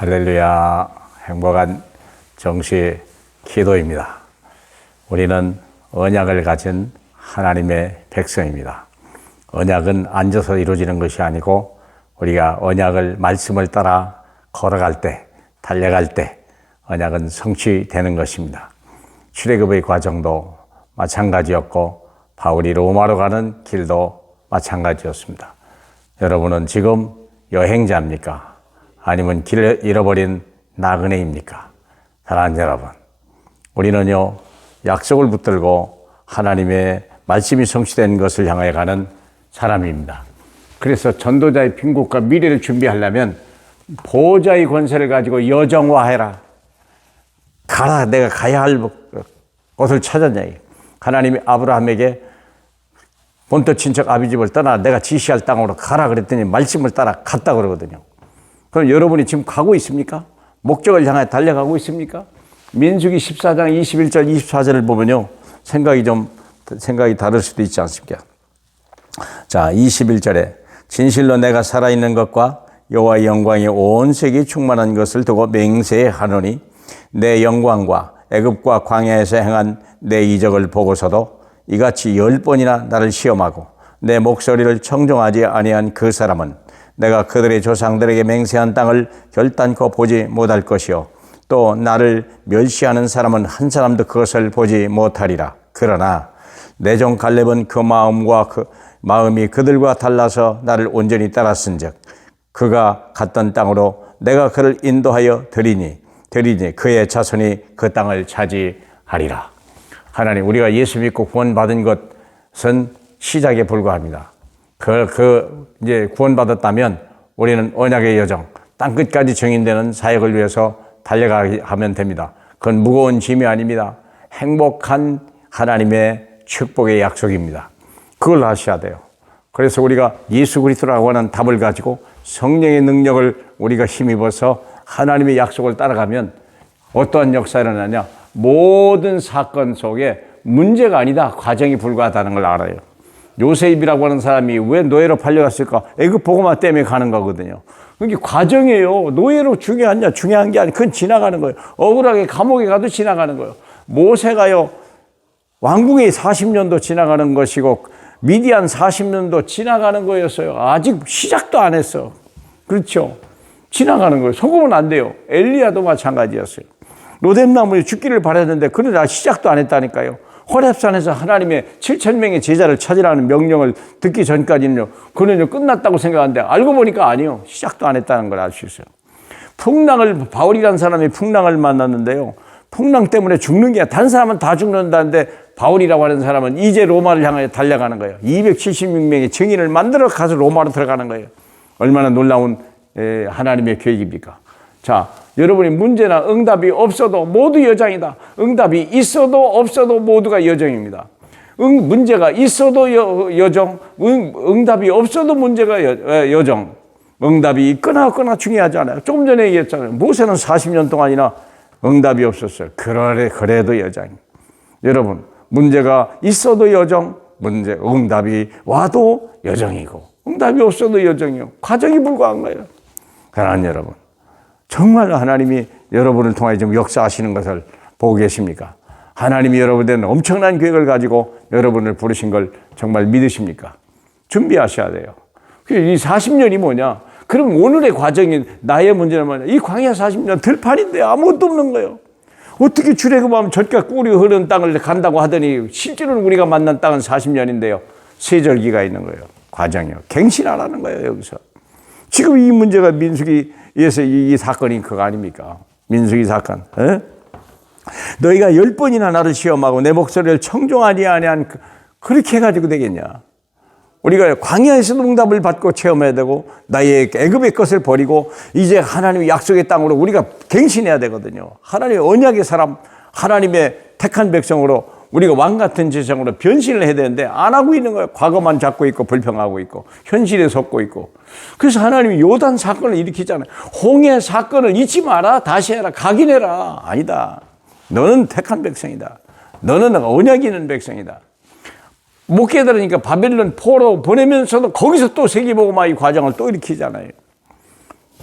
할렐루야. 행복한 정시 기도입니다. 우리는 언약을 가진 하나님의 백성입니다. 언약은 앉아서 이루어지는 것이 아니고 우리가 언약을 말씀을 따라 걸어갈 때, 달려갈 때 언약은 성취되는 것입니다. 출애굽의 과정도 마찬가지였고 바울이 로마로 가는 길도 마찬가지였습니다. 여러분은 지금 여행자입니까? 아니면 길을 잃어버린 나그네입니까? 사랑하는 여러분, 우리는요 약속을 붙들고 하나님의 말씀이 성취된 것을 향하여 가는 사람입니다. 그래서 전도자의 빈국과 미래를 준비하려면 보호자의 권세를 가지고 여정화해라. 가라, 내가 가야 할 곳을 찾았냐. 하나님이 아브라함에게 본토 친척 아비 집을 떠나 내가 지시할 땅으로 가라 그랬더니 말씀을 따라 갔다 그러거든요. 그럼 여러분이 지금 가고 있습니까? 목적을 향해 달려가고 있습니까? 민수기 14장 21절 24절을 보면요 생각이 다를 수도 있지 않습니까? 자, 21절에 진실로 내가 살아있는 것과 여호와의 영광이 온 세계에 충만한 것을 두고 맹세하노니 내 영광과 애굽과 광야에서 행한 내 이적을 보고서도 이같이 10번이나 나를 시험하고 내 목소리를 청종하지 아니한 그 사람은 내가 그들의 조상들에게 맹세한 땅을 결단코 보지 못할 것이요 또 나를 멸시하는 사람은 한 사람도 그것을 보지 못하리라. 그러나 내 종 갈렙은 그 마음이 그들과 달라서 나를 온전히 따랐은즉 그가 갔던 땅으로 내가 그를 인도하여 드리니 그의 자손이 그 땅을 차지하리라. 하나님, 우리가 예수 믿고 구원받은 것은 시작에 불과합니다. 이제 구원받았다면 우리는 언약의 여정, 땅끝까지 증인되는 사역을 위해서 달려가면 됩니다. 그건 무거운 짐이 아닙니다. 행복한 하나님의 축복의 약속입니다. 그걸 하셔야 돼요. 그래서 우리가 예수 그리스도라고 하는 답을 가지고 성령의 능력을 우리가 힘입어서 하나님의 약속을 따라가면 어떠한 역사를 일어나냐? 모든 사건 속에 문제가 아니다, 과정이 불과하다는 걸 알아요. 요셉이라고 하는 사람이 왜 노예로 팔려갔을까? 애굽 보고마 때문에 가는 거거든요. 그게 과정이에요. 노예로 중요한 게 아니고 그건 지나가는 거예요. 억울하게 감옥에 가도 지나가는 거예요. 모세가요 왕궁에 40년도 지나가는 것이고 미디안 40년도 지나가는 거였어요. 아직 시작도 안 했어. 그렇죠? 지나가는 거예요. 속으면 안 돼요. 엘리야도 마찬가지였어요. 로뎀나무에 죽기를 바랐는데 그는 아직 시작도 안 했다니까요. 호렙산에서 하나님의 7,000명의 제자를 찾으라는 명령을 듣기 전까지는요, 그는요, 끝났다고 생각하는데 알고 보니까 아니요. 시작도 안 했다는 걸 알 수 있어요. 바울이라는 사람이 풍랑을 만났는데요. 풍랑 때문에 죽는 게 다른 사람은 다 죽는다는데 바울이라고 하는 사람은 이제 로마를 향해 달려가는 거예요. 276명의 증인을 만들어 가서 로마로 들어가는 거예요. 얼마나 놀라운 하나님의 계획입니까? 자, 여러분이 문제나 응답이 없어도 모두 여정이다. 응답이 있어도 없어도 모두가 여정입니다. 문제가 있어도 여정, 응답이 없어도 문제가 여정. 응답이 있거나 없거나 중요하지 않아요. 조금 전에 얘기했잖아요. 모세는 40년 동안이나 응답이 없었어요. 그래도 여정. 여러분, 문제가 있어도 여정, 응답이 와도 여정이고, 응답이 없어도 여정이요. 과정이 불과한 거예요. 사랑하는 여러분, 정말 하나님이 여러분을 통해 지금 역사하시는 것을 보고 계십니까? 하나님이 여러분들은 엄청난 계획을 가지고 여러분을 부르신 걸 정말 믿으십니까? 준비하셔야 돼요. 이 40년이 뭐냐? 그럼 오늘의 과정인 나의 문제는 뭐냐? 이 광야 40년 들판인데 아무것도 없는 거예요. 어떻게 출애굽하면 젖과 꿀이 흐르는 땅을 간다고 하더니 실제로는 우리가 만난 땅은 40년인데요. 세절기가 있는 거예요. 과정이요. 갱신하라는 거예요, 여기서. 지금 이 문제가 민수기에서 이 사건이 그거 아닙니까? 민수기 사건. 에? 너희가 10번이나 나를 시험하고 내 목소리를 청종하지 아니한 그렇게 해가지고 되겠냐? 우리가 광야에서도 응답을 받고 체험해야 되고 나의 애굽의 것을 버리고 이제 하나님의 약속의 땅으로 우리가 갱신해야 되거든요. 하나님의 언약의 사람, 하나님의 택한 백성으로 우리가 왕 같은 제사장으로 변신을 해야 되는데 안 하고 있는 거예요. 과거만 잡고 있고 불평하고 있고 현실에 속고 있고. 그래서 하나님이 요단 사건을 일으키잖아요. 홍해 사건을 잊지 마라. 다시 해라. 각인해라. 아니다. 너는 택한 백성이다. 너는 언약이 있는 백성이다. 못 깨달으니까 바벨론 포로 보내면서도 거기서 또 세계복음화의 과정을 또 일으키잖아요.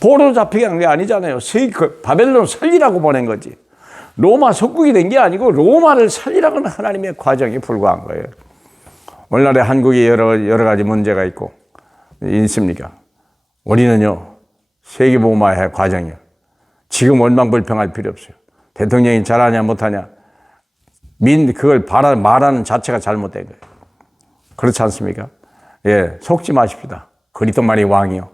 포로 잡히게 한 게 아니잖아요. 바벨론 살리라고 보낸 거지. 로마 속국이 된 게 아니고 로마를 살리라고는 하나님의 과정이 불과한 거예요. 오늘날의 한국이 여러 가지 문제가 있습니까? 우리는요, 세계복음화의 과정이요. 지금 원망불평할 필요 없어요. 대통령이 잘하냐 못하냐, 그걸 말하는 자체가 잘못된 거예요. 그렇지 않습니까? 예, 속지 마십시다. 그리스도만이 왕이요,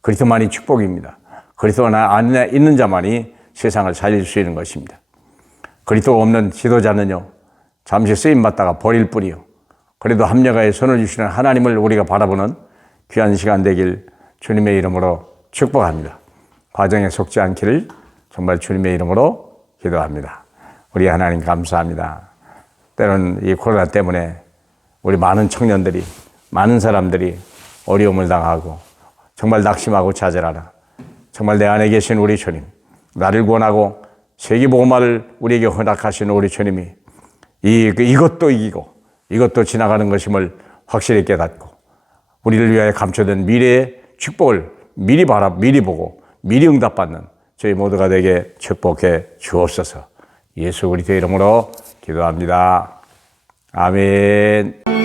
그리스도만이 축복입니다. 그리스도 안에 있는 자만이 세상을 살릴 수 있는 것입니다. 그리스도 없는 지도자는요, 잠시 쓰임받다가 버릴 뿐이요, 그래도 합력하여 선을 주시는 하나님을 우리가 바라보는 귀한 시간 되길 주님의 이름으로 축복합니다. 과정에 속지 않기를 정말 주님의 이름으로 기도합니다. 우리 하나님 감사합니다. 때로는 이 코로나 때문에 우리 많은 청년들이, 많은 사람들이 어려움을 당하고 정말 낙심하고 좌절하라. 정말 내 안에 계신 우리 주님, 나를 구원하고 세계복음화를 우리에게 허락하신 우리 주님이 이것도 이기고 이것도 지나가는 것임을 확실히 깨닫고 우리를 위하여 감춰둔 미래의 축복을 미리 보고 미리 응답받는 저희 모두가 되게 축복해 주옵소서. 예수 그리스도의 이름으로 기도합니다. 아멘.